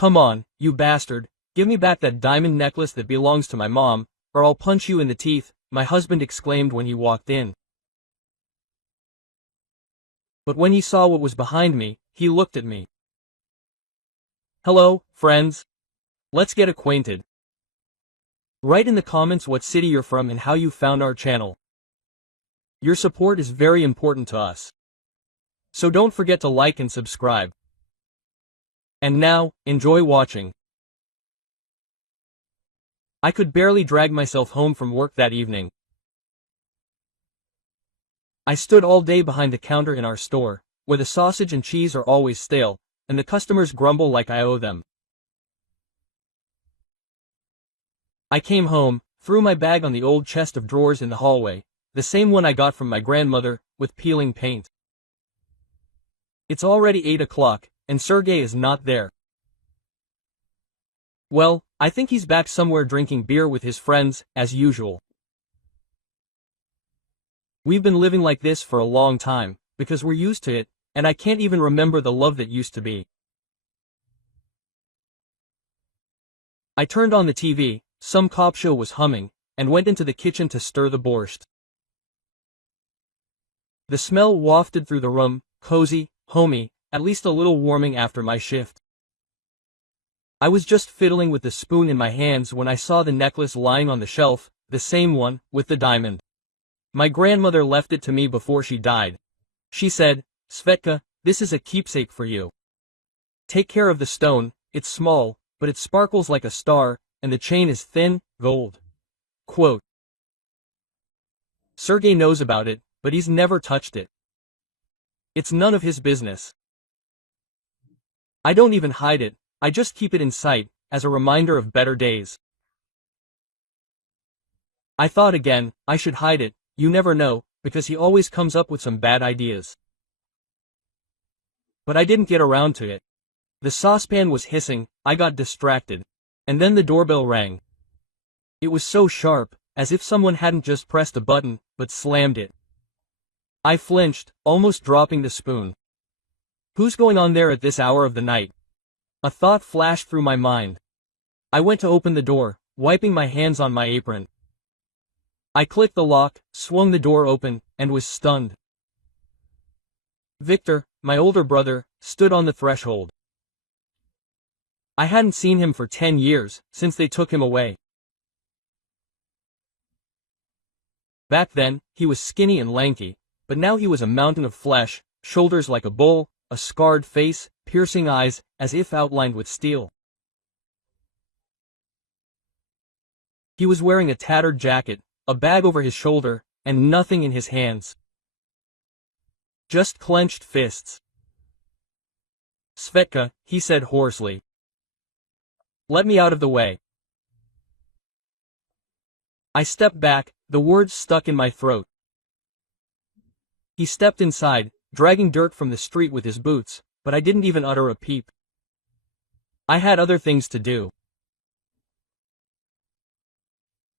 "Come on, you bastard, give me back that diamond necklace that belongs to my mom, or I'll punch you in the teeth," my husband exclaimed when he walked in. But when he saw what was behind me, he looked at me. "Hello, friends. Let's get acquainted. Write in the comments what city you're from and how you found our channel. Your support is very important to us. So don't forget to like and subscribe. And now, enjoy watching." I could barely drag myself home from work that evening. I stood all day behind the counter in our store, where the sausage and cheese are always stale, and the customers grumble like I owe them. I came home, threw my bag on the old chest of drawers in the hallway, the same one I got from my grandmother, with peeling paint. It's already 8 o'clock, and Sergey is not there. Well, I think he's back somewhere drinking beer with his friends, as usual. We've been living like this for a long time, because we're used to it, and I can't even remember the love that used to be. I turned on the TV, some cop show was humming, and went into the kitchen to stir the borscht. The smell wafted through the room, cozy, homey, at least a little warming after my shift. I was just fiddling with the spoon in my hands when I saw the necklace lying on the shelf, the same one, with the diamond. My grandmother left it to me before she died. She said, "Svetka, this is a keepsake for you. Take care of the stone, it's small, but it sparkles like a star, and the chain is thin, gold." Quote. Sergey knows about it, but he's never touched it. It's none of his business. I don't even hide it, I just keep it in sight, as a reminder of better days. I thought again, I should hide it, you never know, because he always comes up with some bad ideas. But I didn't get around to it. The saucepan was hissing, I got distracted. And then the doorbell rang. It was so sharp, as if someone hadn't just pressed a button, but slammed it. I flinched, almost dropping the spoon. Who's going on there at this hour of the night? A thought flashed through my mind. I went to open the door, wiping my hands on my apron. I clicked the lock, swung the door open, and was stunned. Victor, my older brother, stood on the threshold. I hadn't seen him for 10 years, since they took him away. Back then, he was skinny and lanky, but now he was a mountain of flesh, shoulders like a bull, a scarred face, piercing eyes, as if outlined with steel. He was wearing a tattered jacket, a bag over his shoulder, and nothing in his hands. Just clenched fists. "Svetka," he said hoarsely. "Let me out of the way." I stepped back, the words stuck in my throat. He stepped inside, dragging dirt from the street with his boots, but I didn't even utter a peep. I had other things to do.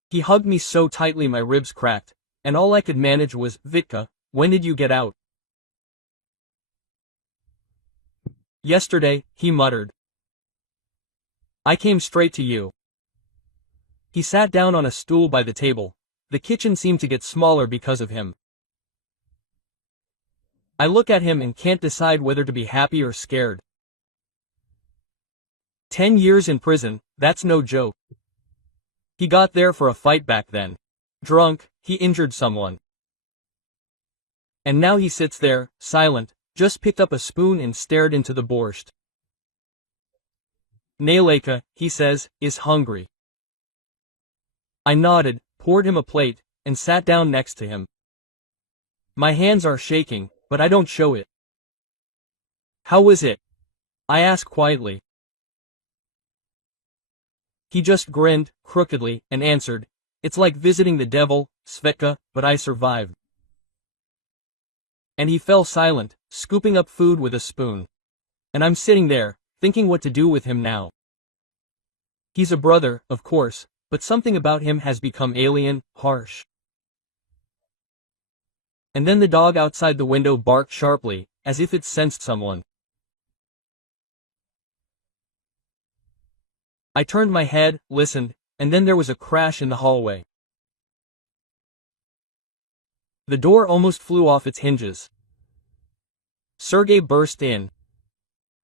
He hugged me so tightly my ribs cracked, and all I could manage was, "Vitka, when did you get out?" "Yesterday," he muttered. "I came straight to you." He sat down on a stool by the table. The kitchen seemed to get smaller because of him. I look at him and can't decide whether to be happy or scared. 10 years in prison, that's no joke. He got there for a fight back then. Drunk, he injured someone. And now he sits there, silent, just picked up a spoon and stared into the borscht. "Naleka," he says, "is hungry." I nodded, poured him a plate, and sat down next to him. My hands are shaking, but I don't show it. "How was it?" I asked quietly. He just grinned, crookedly, and answered, "It's like visiting the devil, Svetka, but I survived." And he fell silent, scooping up food with a spoon. And I'm sitting there, thinking what to do with him now. He's a brother, of course, but something about him has become alien, harsh. And then the dog outside the window barked sharply, as if it sensed someone. I turned my head, listened, and then there was a crash in the hallway. The door almost flew off its hinges. Sergey burst in.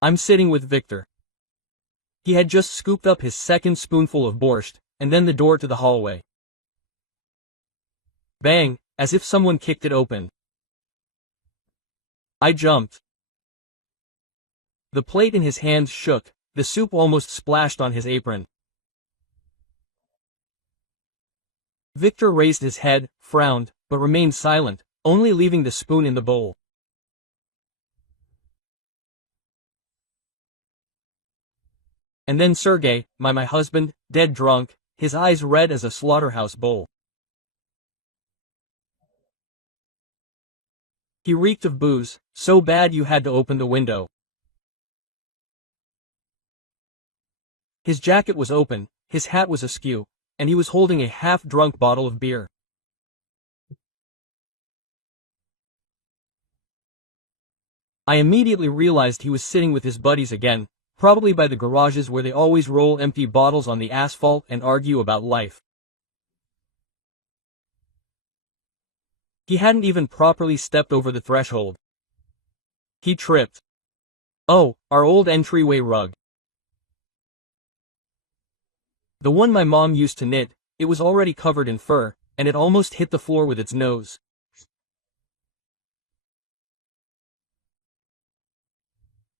I'm sitting with Victor. He had just scooped up his second spoonful of borscht, and then the door to the hallway. Bang, as if someone kicked it open. I jumped. The plate in his hands shook, the soup almost splashed on his apron. Victor raised his head, frowned, but remained silent, only leaving the spoon in the bowl. And then Sergey, my husband, dead drunk, his eyes red as a slaughterhouse bull. He reeked of booze, so bad you had to open the window. His jacket was open, his hat was askew, and he was holding a half-drunk bottle of beer. I immediately realized he was sitting with his buddies again, probably by the garages where they always roll empty bottles on the asphalt and argue about life. He hadn't even properly stepped over the threshold. He tripped. Oh, our old entryway rug. The one my mom used to knit, it was already covered in fur, and it almost hit the floor with its nose.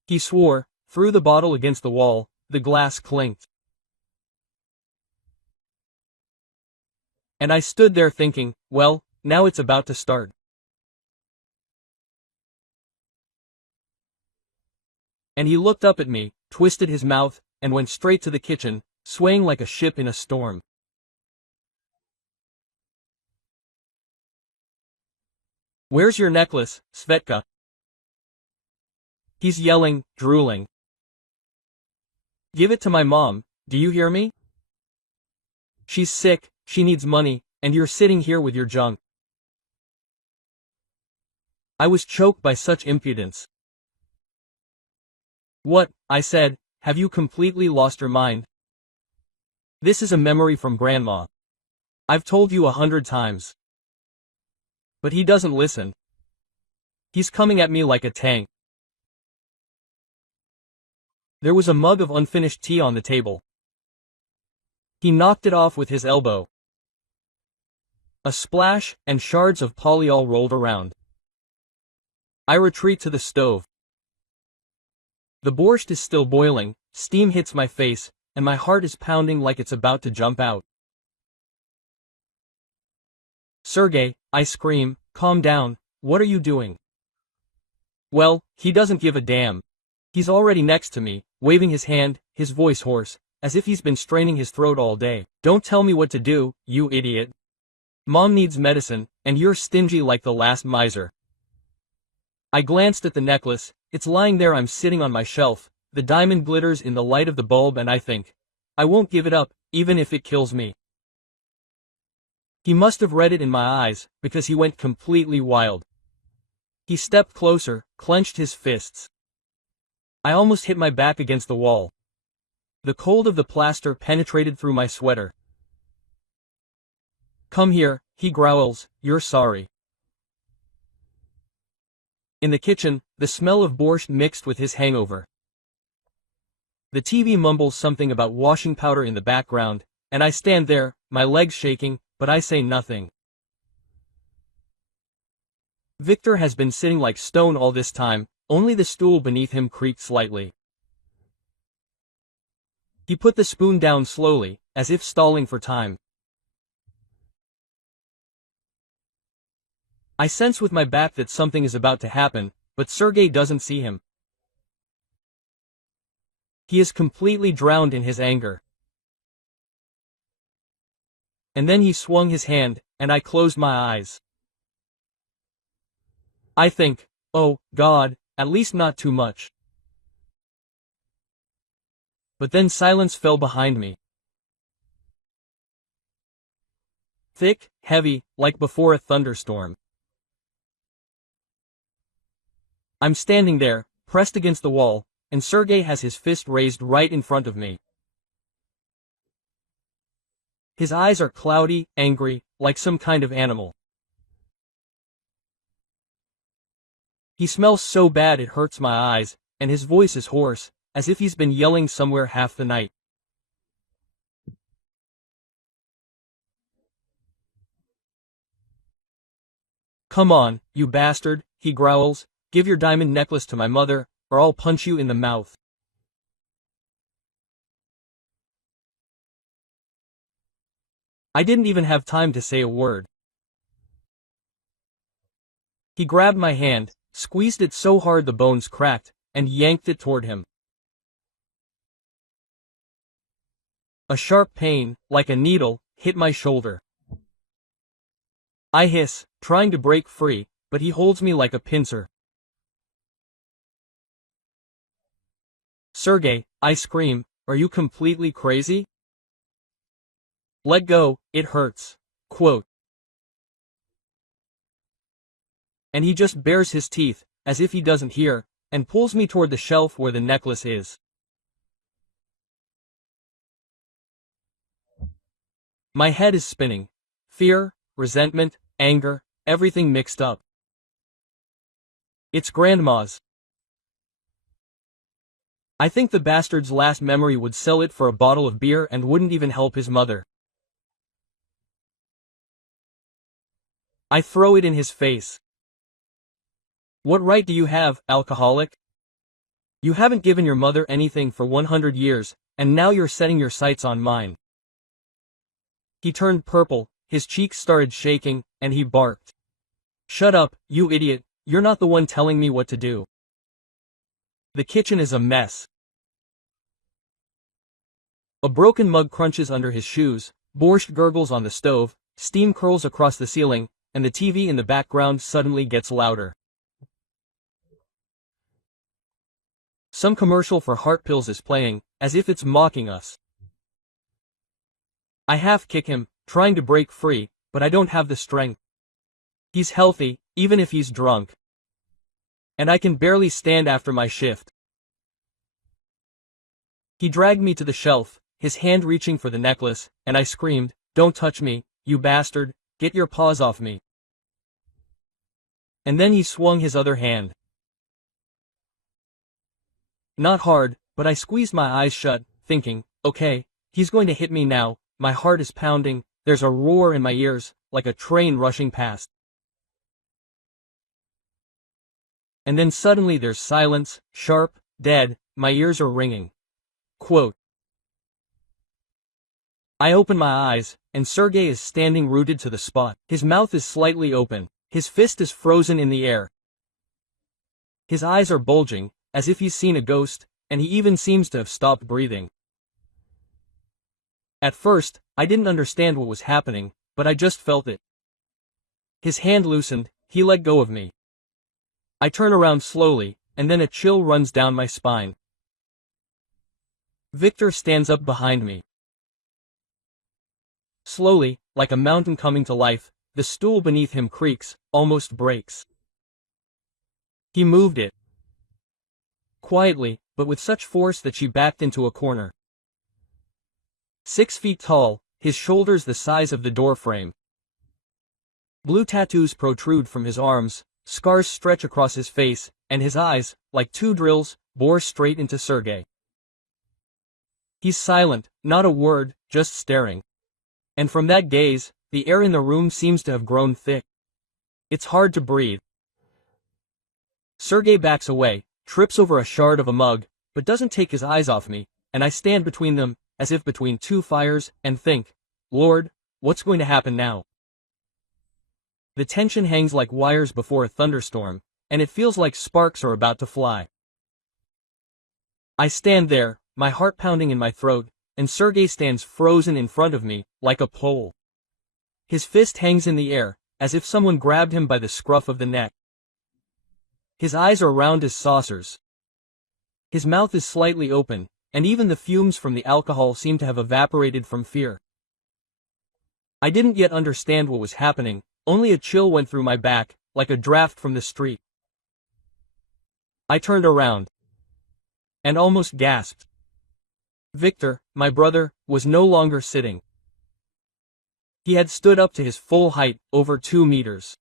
He swore, threw the bottle against the wall, the glass clinked. And I stood there thinking, well, now it's about to start. And he looked up at me, twisted his mouth, and went straight to the kitchen, swaying like a ship in a storm. Where's your necklace, Svetka? He's yelling, drooling. Give it to my mom, do you hear me? She's sick, she needs money, and you're sitting here with your junk. I was choked by such impudence. What, I said, have you completely lost your mind? This is a memory from Grandma. I've told you 100 times. But he doesn't listen. He's coming at me like a tank. There was a mug of unfinished tea on the table. He knocked it off with his elbow. A splash, and shards of polyol rolled around. I retreat to the stove. The borscht is still boiling, steam hits my face, and my heart is pounding like it's about to jump out. Sergey, I scream, calm down, what are you doing? Well, he doesn't give a damn. He's already next to me, waving his hand, his voice hoarse, as if he's been straining his throat all day. Don't tell me what to do, you idiot. Mom needs medicine, and you're stingy like the last miser. I glanced at the necklace, it's lying there. I'm sitting on my shelf, the diamond glitters in the light of the bulb, and I think, I won't give it up, even if it kills me. He must have read it in my eyes, because he went completely wild. He stepped closer, clenched his fists. I almost hit my back against the wall. The cold of the plaster penetrated through my sweater. Come here, he growls, you're sorry. In the kitchen, the smell of borscht mixed with his hangover. The TV mumbles something about washing powder in the background, and I stand there, my legs shaking, but I say nothing. Victor has been sitting like stone all this time, only the stool beneath him creaked slightly. He put the spoon down slowly, as if stalling for time. I sense with my back that something is about to happen, but Sergey doesn't see him. He is completely drowned in his anger. And then he swung his hand, and I closed my eyes. I think, oh, God, at least not too much. But then silence fell behind me. Thick, heavy, like before a thunderstorm. I'm standing there, pressed against the wall, and Sergey has his fist raised right in front of me. His eyes are cloudy, angry, like some kind of animal. He smells so bad it hurts my eyes, and his voice is hoarse, as if he's been yelling somewhere half the night. "Come on, you bastard," he growls, "give your diamond necklace to my mother, or I'll punch you in the mouth." I didn't even have time to say a word. He grabbed my hand, squeezed it so hard the bones cracked, and yanked it toward him. A sharp pain, like a needle, hit my shoulder. I hiss, trying to break free, but he holds me like a pincer. "Sergey," I scream, "are you completely crazy? Let go, it hurts." Quote. And he just bares his teeth, as if he doesn't hear, and pulls me toward the shelf where the necklace is. My head is spinning. Fear, resentment, anger, everything mixed up. It's Grandma's. I think the bastard's last memory would sell it for a bottle of beer and wouldn't even help his mother. I throw it in his face. "What right do you have, alcoholic? You haven't given your mother anything for 100 years, and now you're setting your sights on mine." He turned purple, his cheeks started shaking, and he barked. "Shut up, you idiot, you're not the one telling me what to do. The kitchen is a mess." A broken mug crunches under his shoes, borscht gurgles on the stove, steam curls across the ceiling, and the TV in the background suddenly gets louder. Some commercial for heart pills is playing, as if it's mocking us. I half kick him, trying to break free, but I don't have the strength. He's healthy, even if he's drunk. And I can barely stand after my shift. He dragged me to the shelf, his hand reaching for the necklace, and I screamed, "Don't touch me, you bastard, get your paws off me." And then he swung his other hand. Not hard, but I squeezed my eyes shut, thinking, okay, he's going to hit me now. My heart is pounding, there's a roar in my ears, like a train rushing past. And then suddenly there's silence, sharp, dead, my ears are ringing. Quote. I open my eyes, and Sergey is standing rooted to the spot. His mouth is slightly open, his fist is frozen in the air. His eyes are bulging, as if he's seen a ghost, and he even seems to have stopped breathing. At first, I didn't understand what was happening, but I just felt it. His hand loosened, he let go of me. I turn around slowly, and then a chill runs down my spine. Victor stands up behind me. Slowly, like a mountain coming to life, the stool beneath him creaks, almost breaks. He moved it. Quietly, but with such force that she backed into a corner. 6 feet tall, his shoulders the size of the door frame. Blue tattoos protrude from his arms, scars stretch across his face, and his eyes, like 2 drills, bore straight into Sergey. He's silent, not a word, just staring. And from that gaze, the air in the room seems to have grown thick. It's hard to breathe. Sergey backs away, trips over a shard of a mug, but doesn't take his eyes off me, and I stand between them, as if between 2 fires, and think, Lord, what's going to happen now? The tension hangs like wires before a thunderstorm, and it feels like sparks are about to fly. I stand there, my heart pounding in my throat, and Sergey stands frozen in front of me, like a pole. His fist hangs in the air, as if someone grabbed him by the scruff of the neck. His eyes are round as saucers. His mouth is slightly open, and even the fumes from the alcohol seem to have evaporated from fear. I didn't yet understand what was happening, only a chill went through my back, like a draft from the street. I turned around. And almost gasped. Victor, my brother, was no longer sitting. He had stood up to his full height, over 2 meters.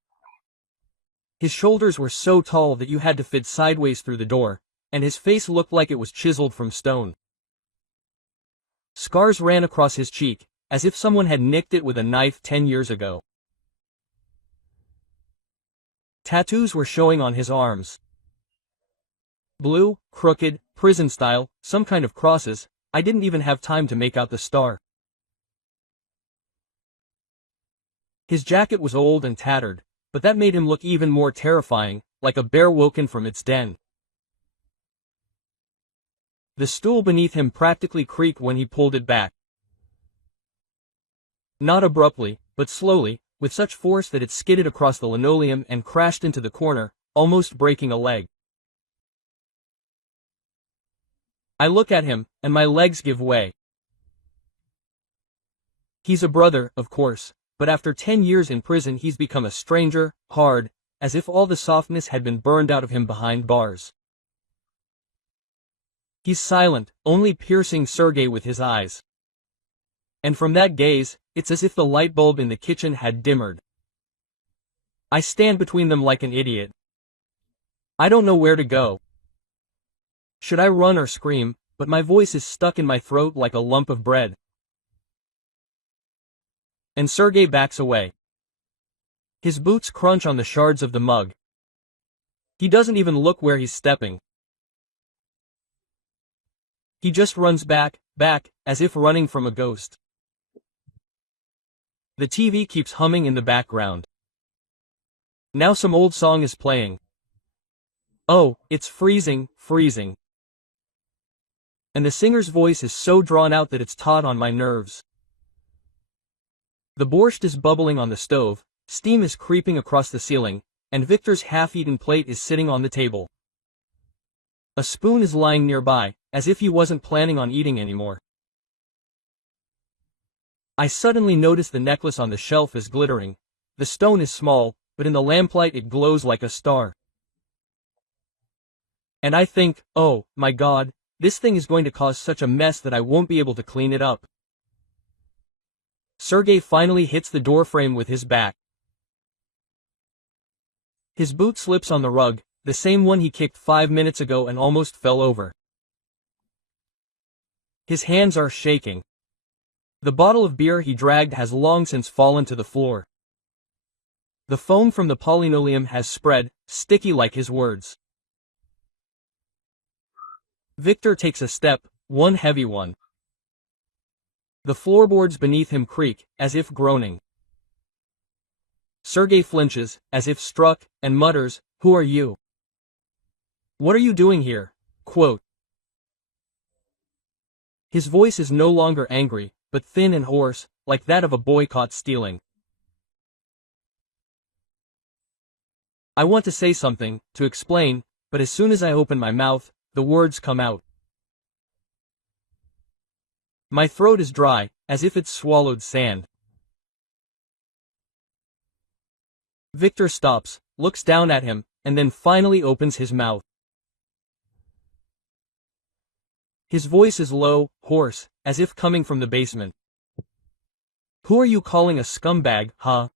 His shoulders were so tall that you had to fit sideways through the door, and his face looked like it was chiseled from stone. Scars ran across his cheek, as if someone had nicked it with a knife 10 years ago. Tattoos were showing on his arms. Blue, crooked, prison style, some kind of crosses. I didn't even have time to make out the star. His jacket was old and tattered, but that made him look even more terrifying, like a bear woken from its den. The stool beneath him practically creaked when he pulled it back. Not abruptly, but slowly, with such force that it skidded across the linoleum and crashed into the corner, almost breaking a leg. I look at him, and my legs give way. He's a brother, of course, but after 10 years in prison he's become a stranger, hard, as if all the softness had been burned out of him behind bars. He's silent, only piercing Sergei with his eyes. And from that gaze, it's as if the light bulb in the kitchen had dimmered. I stand between them like an idiot. I don't know where to go. Should I run or scream, but my voice is stuck in my throat like a lump of bread. And Sergei backs away. His boots crunch on the shards of the mug. He doesn't even look where he's stepping. He just runs back, as if running from a ghost. The TV keeps humming in the background. Now some old song is playing. Oh, it's freezing. And the singer's voice is so drawn out that it's taut on my nerves. The borscht is bubbling on the stove, steam is creeping across the ceiling, and Victor's half-eaten plate is sitting on the table. A spoon is lying nearby, as if he wasn't planning on eating anymore. I suddenly notice the necklace on the shelf is glittering. The stone is small, but in the lamplight it glows like a star. And I think, oh, my God, this thing is going to cause such a mess that I won't be able to clean it up. Sergei finally hits the doorframe with his back. His boot slips on the rug, the same one he kicked 5 minutes ago and almost fell over. His hands are shaking. The bottle of beer he dragged has long since fallen to the floor. The foam from the linoleum has spread, sticky like his words. Victor takes a step, one heavy one. The floorboards beneath him creak, as if groaning. Sergei flinches, as if struck, and mutters, "Who are you? What are you doing here?" Quote. His voice is no longer angry, but thin and hoarse, like that of a boy caught stealing. I want to say something, to explain, but as soon as I open my mouth, the words come out. My throat is dry, as if it's swallowed sand. Victor stops, looks down at him, and then finally opens his mouth. His voice is low, hoarse, as if coming from the basement. "Who are you calling a scumbag, huh?"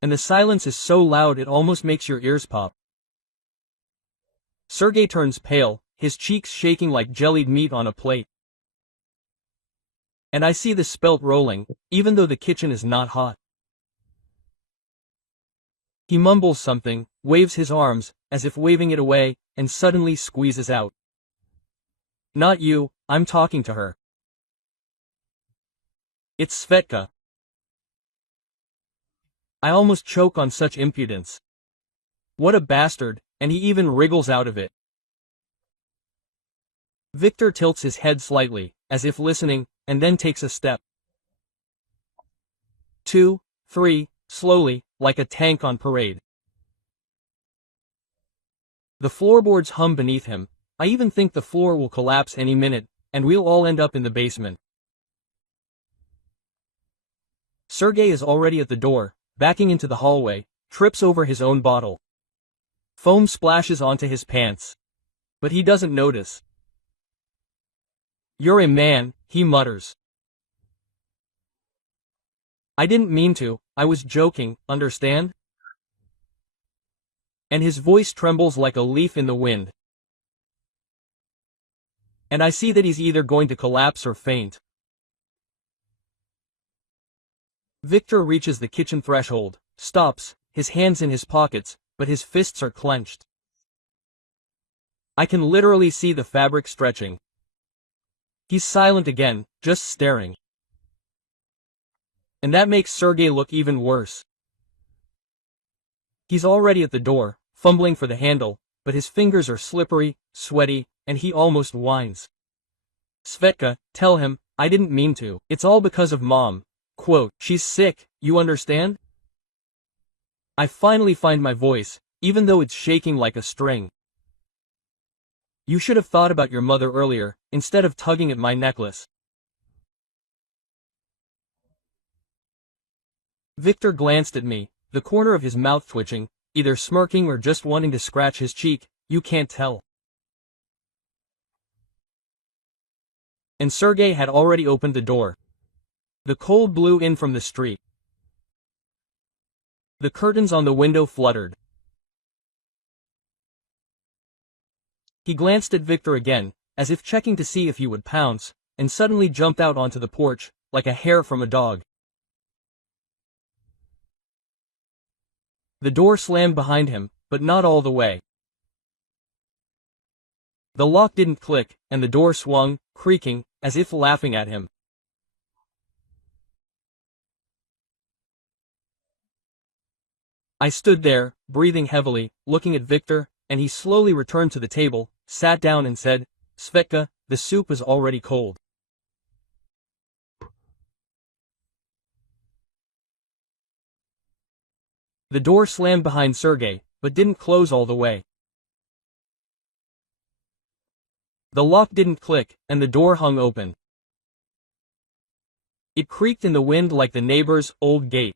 And the silence is so loud it almost makes your ears pop. Sergei turns pale, his cheeks shaking like jellied meat on a plate. And I see the spelt rolling, even though the kitchen is not hot. He mumbles something, waves his arms, as if waving it away, and suddenly squeezes out. "Not you, I'm talking to her. It's Svetka." I almost choke on such impudence. What a bastard, and he even wriggles out of it. Victor tilts his head slightly, as if listening, and then takes a step. 2, 3, slowly, like a tank on parade. The floorboards hum beneath him. I even think the floor will collapse any minute, and we'll all end up in the basement. Sergei is already at the door, backing into the hallway, trips over his own bottle. Foam splashes onto his pants. But he doesn't notice. "You're a man," he mutters. I didn't mean to, I was joking, understand? And his voice trembles like a leaf in the wind. And I see that he's either going to collapse or faint. Victor reaches the kitchen threshold, stops, his hands in his pockets, but his fists are clenched. I can literally see the fabric stretching. He's silent again, just staring. And that makes Sergey look even worse. He's already at the door, fumbling for the handle, but his fingers are slippery, sweaty, and he almost whines. Svetka, tell him, I didn't mean to. It's all because of Mom. Quote, she's sick, you understand? I finally find my voice, even though it's shaking like a string. You should have thought about your mother earlier, instead of tugging at my necklace. Victor glanced at me, the corner of his mouth twitching, either smirking or just wanting to scratch his cheek, you can't tell. And Sergey had already opened the door. The cold blew in from the street. The curtains on the window fluttered. He glanced at Victor again, as if checking to see if he would pounce, and suddenly jumped out onto the porch, like a hare from a dog. The door slammed behind him, but not all the way. The lock didn't click, and the door swung, creaking, as if laughing at him. I stood there, breathing heavily, looking at Victor, and he slowly returned to the table, sat down and said, Svetka, the soup is already cold. The door slammed behind Sergey, but didn't close all the way. The lock didn't click, and the door hung open. It creaked in the wind like the neighbor's old gate.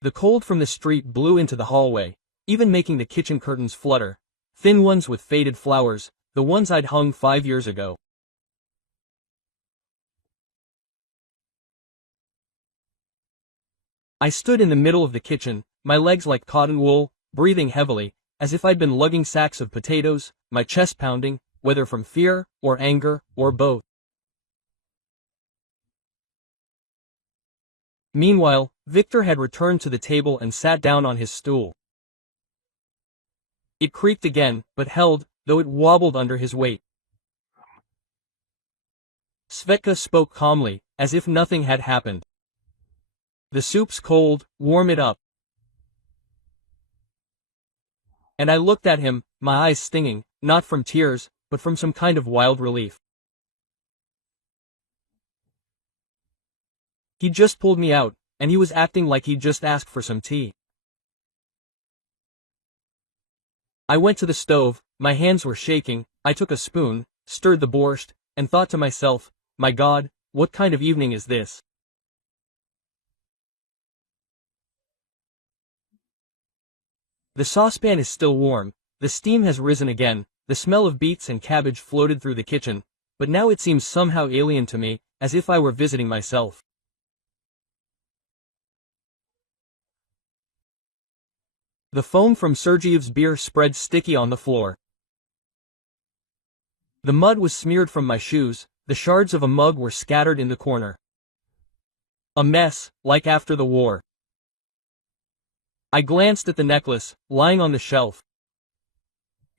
The cold from the street blew into the hallway, even making the kitchen curtains flutter, thin ones with faded flowers, the ones I'd hung 5 years ago. I stood in the middle of the kitchen, my legs like cotton wool, breathing heavily, as if I'd been lugging sacks of potatoes, my chest pounding, whether from fear, or anger, or both. Meanwhile, Victor had returned to the table and sat down on his stool. It creaked again, but held, though it wobbled under his weight. Svetka spoke calmly, as if nothing had happened. The soup's cold, warm it up. And I looked at him, my eyes stinging, not from tears, but from some kind of wild relief. He'd just pulled me out, and he was acting like he'd just asked for some tea. I went to the stove, my hands were shaking, I took a spoon, stirred the borscht, and thought to myself, my God, what kind of evening is this? The saucepan is still warm, the steam has risen again, the smell of beets and cabbage floated through the kitchen, but now it seems somehow alien to me, as if I were visiting myself. The foam from Sergeyev's beer spread sticky on the floor. The mud was smeared from my shoes, the shards of a mug were scattered in the corner. A mess, like after the war. I glanced at the necklace, lying on the shelf.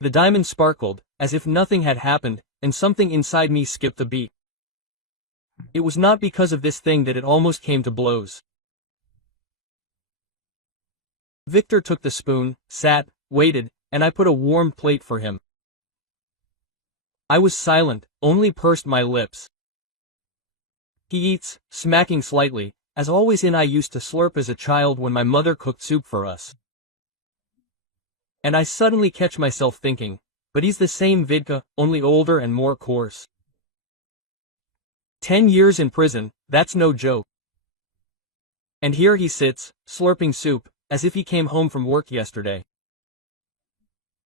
The diamond sparkled, as if nothing had happened, and something inside me skipped a beat. It was not because of this thing that it almost came to blows. Victor took the spoon, sat, waited, and I put a warm plate for him. I was silent, only pursed my lips. He eats, smacking slightly, as always I used to slurp as a child when my mother cooked soup for us. And I suddenly catch myself thinking, but he's the same Vidka, only older and more coarse. 10 years in prison, that's no joke. And here he sits, slurping soup, as if he came home from work yesterday.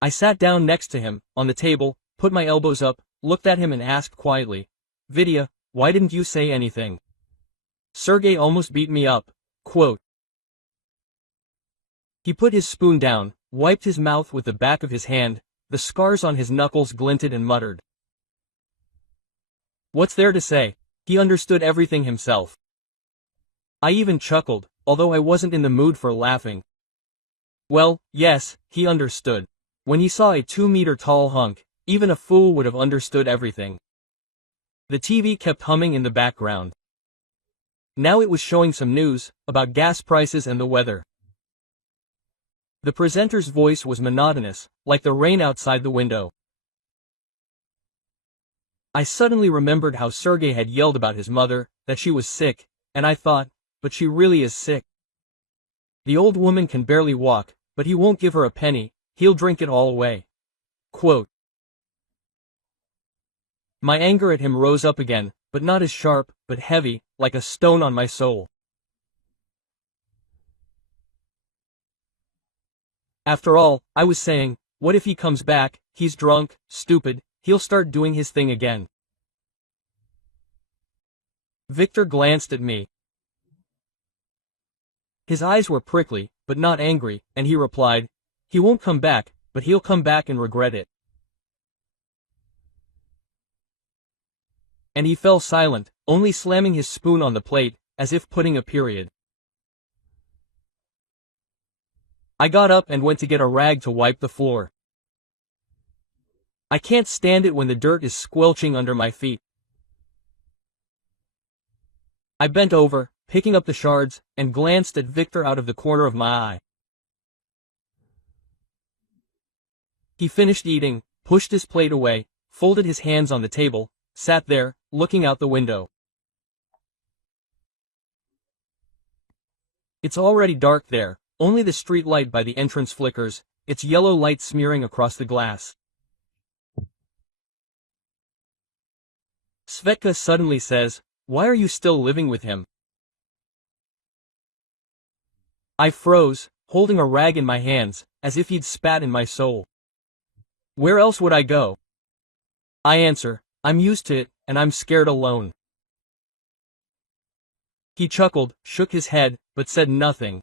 I sat down next to him, on the table, put my elbows up, looked at him and asked quietly, Vidya, why didn't you say anything? Sergey almost beat me up. Quote. He put his spoon down, wiped his mouth with the back of his hand, the scars on his knuckles glinted and muttered. What's there to say? He understood everything himself. I even chuckled, although I wasn't in the mood for laughing. Well, yes, he understood. When he saw a 2-meter-tall hunk, even a fool would have understood everything. The TV kept humming in the background. Now it was showing some news, about gas prices and the weather. The presenter's voice was monotonous, like the rain outside the window. I suddenly remembered how Sergey had yelled about his mother, that she was sick, and I thought, but she really is sick. The old woman can barely walk, but he won't give her a penny, he'll drink it all away. Quote. My anger at him rose up again, but not as sharp, but heavy, like a stone on my soul. After all, I was saying, what if he comes back, he's drunk, stupid, he'll start doing his thing again. Victor glanced at me. His eyes were prickly, but not angry, and he replied, he won't come back, but he'll come back and regret it. And he fell silent, only slamming his spoon on the plate, as if putting a period. I got up and went to get a rag to wipe the floor. I can't stand it when the dirt is squelching under my feet. I bent over, picking up the shards, and glanced at Victor out of the corner of my eye. He finished eating, pushed his plate away, folded his hands on the table, sat there, looking out the window. It's already dark there, only the street light by the entrance flickers, its yellow light smearing across the glass. Svetka suddenly says, why are you still living with him? I froze, holding a rag in my hands, as if he'd spat in my soul. Where else would I go? I answer, I'm used to it, and I'm scared alone. He chuckled, shook his head, but said nothing.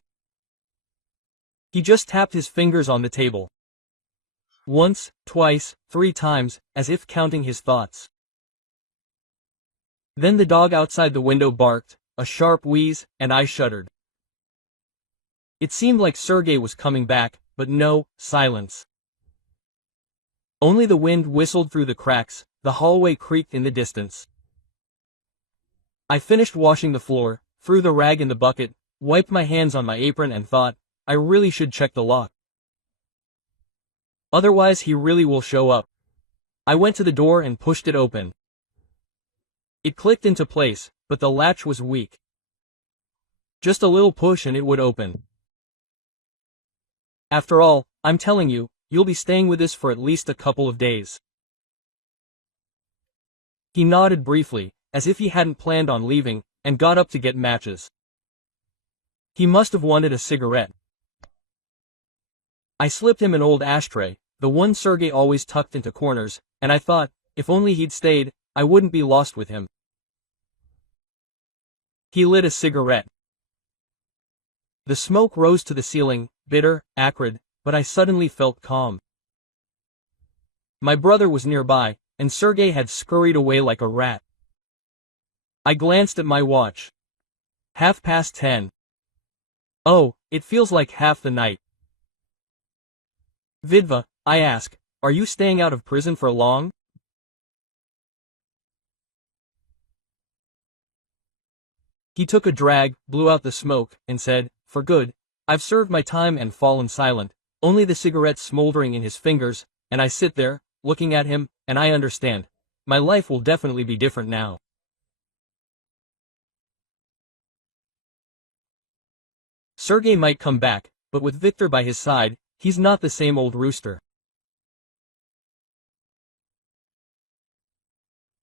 He just tapped his fingers on the table. Once, twice, 3 times, as if counting his thoughts. Then the dog outside the window barked, a sharp wheeze, and I shuddered. It seemed like Sergey was coming back, but no, silence. Only the wind whistled through the cracks, the hallway creaked in the distance. I finished washing the floor, threw the rag in the bucket, wiped my hands on my apron and thought, I really should check the lock. Otherwise he really will show up. I went to the door and pushed it open. It clicked into place, but the latch was weak. Just a little push and it would open. After all, I'm telling you, you'll be staying with us for at least a couple of days. He nodded briefly, as if he hadn't planned on leaving, and got up to get matches. He must have wanted a cigarette. I slipped him an old ashtray, the one Sergey always tucked into corners, and I thought, if only he'd stayed, I wouldn't be lost with him. He lit a cigarette. The smoke rose to the ceiling, bitter, acrid, but I suddenly felt calm. My brother was nearby, and Sergey had scurried away like a rat. I glanced at my watch. 10:30. Oh, it feels like half the night. Vidva, I ask, are you staying out of prison for long? He took a drag, blew out the smoke, and said, for good, I've served my time and fallen silent, only the cigarette smoldering in his fingers, and I sit there, looking at him, and I understand. My life will definitely be different now. Sergey might come back, but with Victor by his side, he's not the same old rooster.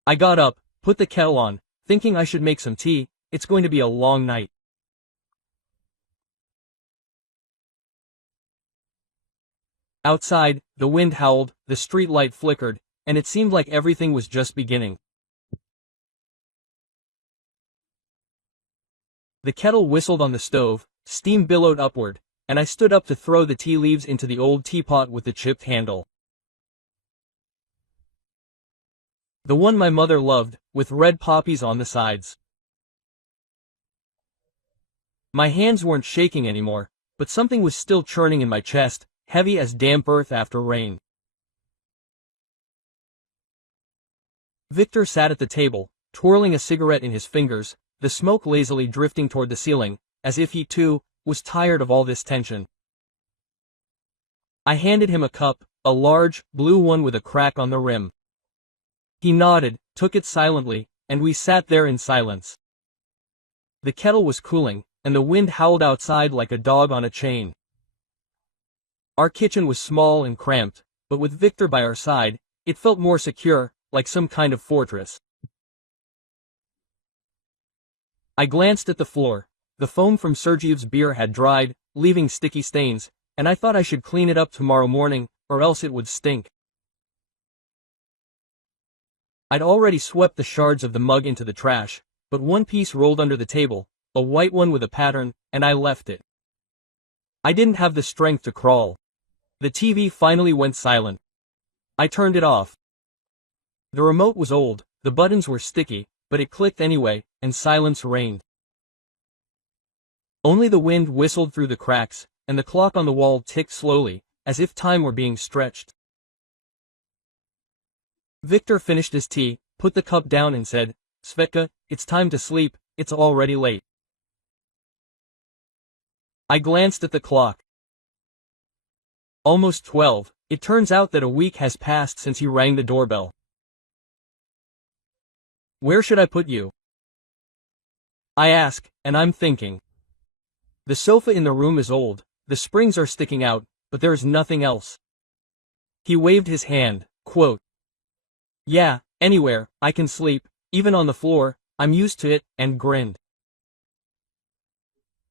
I got up, put the kettle on, thinking I should make some tea. It's going to be a long night. Outside, the wind howled, the street light flickered, and it seemed like everything was just beginning. The kettle whistled on the stove, steam billowed upward, and I stood up to throw the tea leaves into the old teapot with the chipped handle. The one my mother loved, with red poppies on the sides. My hands weren't shaking anymore, but something was still churning in my chest, heavy as damp earth after rain. Victor sat at the table, twirling a cigarette in his fingers, the smoke lazily drifting toward the ceiling, as if he, too, was tired of all this tension. I handed him a cup, a large, blue one with a crack on the rim. He nodded, took it silently, and we sat there in silence. The kettle was cooling, and the wind howled outside like a dog on a chain. Our kitchen was small and cramped, but with Victor by our side, it felt more secure, like some kind of fortress. I glanced at the floor. The foam from Sergeyev's beer had dried, leaving sticky stains, and I thought I should clean it up tomorrow morning, or else it would stink. I'd already swept the shards of the mug into the trash, but one piece rolled under the table, a white one with a pattern, and I left it. I didn't have the strength to crawl. The TV finally went silent. I turned it off. The remote was old, the buttons were sticky, but it clicked anyway, and silence reigned. Only the wind whistled through the cracks, and the clock on the wall ticked slowly, as if time were being stretched. Victor finished his tea, put the cup down and said, "Svetka, it's time to sleep, it's already late." I glanced at the clock. Almost 12, it turns out that a week has passed since he rang the doorbell. "Where should I put you?" I ask, and I'm thinking. The sofa in the room is old, the springs are sticking out, but there is nothing else. He waved his hand, quote, "Yeah, anywhere, I can sleep, even on the floor, I'm used to it," and grinned.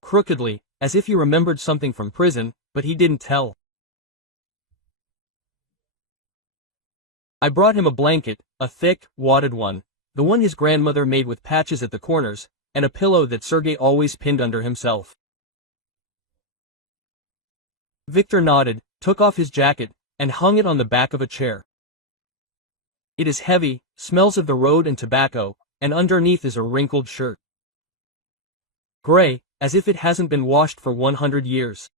Crookedly, as if he remembered something from prison, but he didn't tell. I brought him a blanket, a thick, wadded one, the one his grandmother made with patches at the corners, and a pillow that Sergey always pinned under himself. Victor nodded, took off his jacket, and hung it on the back of a chair. It is heavy, smells of the road and tobacco, and underneath is a wrinkled shirt. Gray, as if it hasn't been washed for 100 years.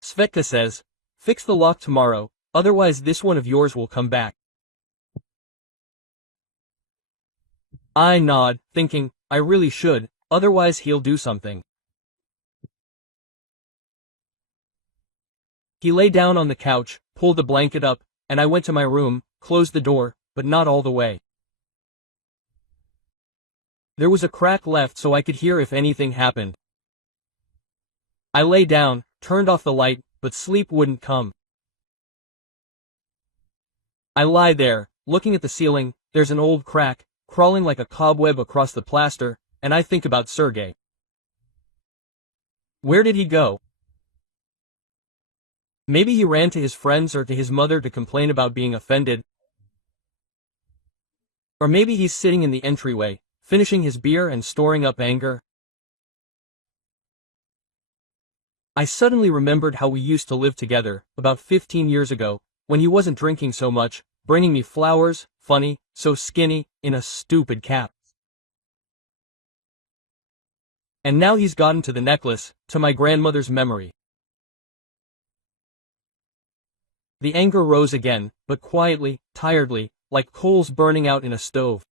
Svetka says, "Fix the lock tomorrow, otherwise this one of yours will come back." I nod, thinking, I really should, otherwise he'll do something. He lay down on the couch, pulled the blanket up, and I went to my room, closed the door, but not all the way. There was a crack left so I could hear if anything happened. I lay down, turned off the light, but sleep wouldn't come. I lie there, looking at the ceiling, there's an old crack, crawling like a cobweb across the plaster, and I think about Sergey. Where did he go? Maybe he ran to his friends or to his mother to complain about being offended. Or maybe he's sitting in the entryway, finishing his beer and storing up anger. I suddenly remembered how we used to live together, about 15 years ago, when he wasn't drinking so much, bringing me flowers, funny, so skinny, in a stupid cap. And now he's gotten to the necklace, to my grandmother's memory. The anger rose again, but quietly, tiredly, like coals burning out in a stove.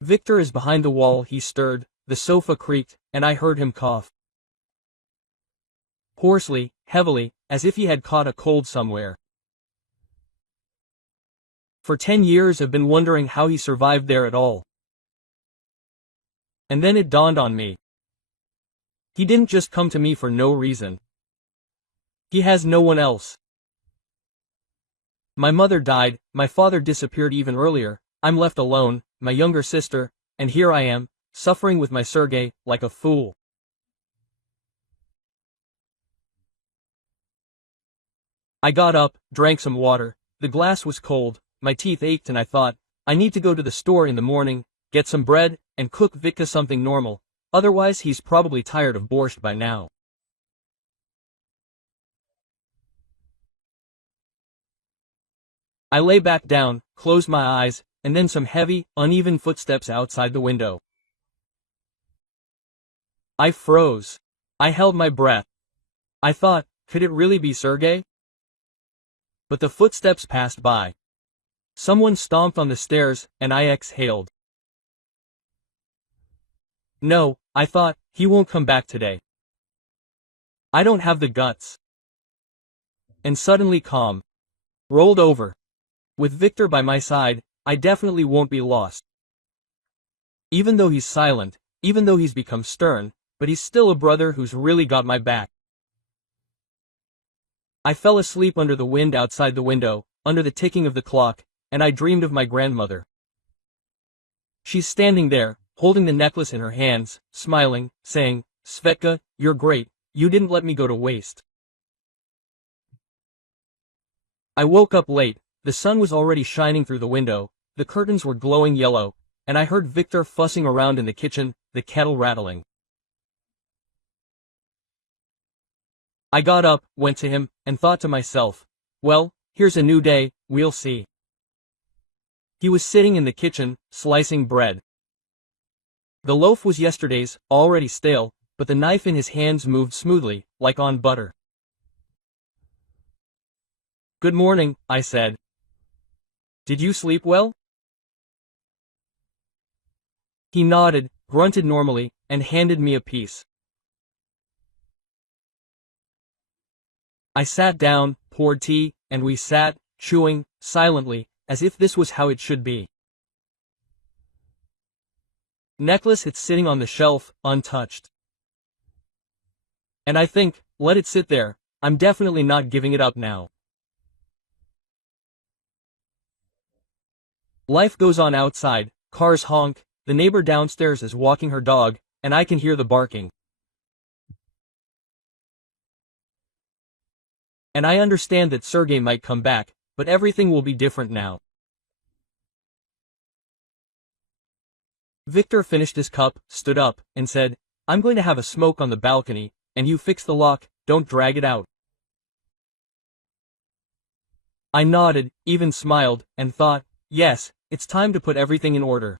Victor is behind the wall, he stirred, the sofa creaked, and I heard him cough. Hoarsely, heavily, as if he had caught a cold somewhere. For 10 years I've been wondering how he survived there at all. And then it dawned on me. He didn't just come to me for no reason. He has no one else. My mother died, my father disappeared even earlier, I'm left alone, my younger sister, and here I am, suffering with my Sergey, like a fool. I got up, drank some water, the glass was cold, my teeth ached and I thought, I need to go to the store in the morning, get some bread, and cook Victor something normal, otherwise he's probably tired of borscht by now. I lay back down, closed my eyes, and then some heavy, uneven footsteps outside the window. I froze. I held my breath. I thought, could it really be Sergey? But the footsteps passed by. Someone stomped on the stairs, and I exhaled. No, I thought, he won't come back today. I don't have the guts. And suddenly calm. Rolled over. With Victor by my side, I definitely won't be lost. Even though he's silent, even though he's become stern, but he's still a brother who's really got my back. I fell asleep under the wind outside the window, under the ticking of the clock, and I dreamed of my grandmother. She's standing there, holding the necklace in her hands, smiling, saying, "Svetka, you're great, you didn't let me go to waste." I woke up late, the sun was already shining through the window, the curtains were glowing yellow, and I heard Victor fussing around in the kitchen, the kettle rattling. I got up, went to him, and thought to myself, well, here's a new day, we'll see. He was sitting in the kitchen, slicing bread. The loaf was yesterday's, already stale, but the knife in his hands moved smoothly, like on butter. "Good morning," I said. "Did you sleep well?" He nodded, grunted normally, and handed me a piece. I sat down, poured tea, and we sat, chewing, silently, as if this was how it should be. Necklace it's sitting on the shelf, untouched. And I think, let it sit there, I'm definitely not giving it up now. Life goes on outside, cars honk, the neighbor downstairs is walking her dog, and I can hear the barking. And I understand that Sergey might come back, but everything will be different now. Victor finished his cup, stood up, and said, "I'm going to have a smoke on the balcony, and you fix the lock, don't drag it out." I nodded, even smiled, and thought, yes, it's time to put everything in order.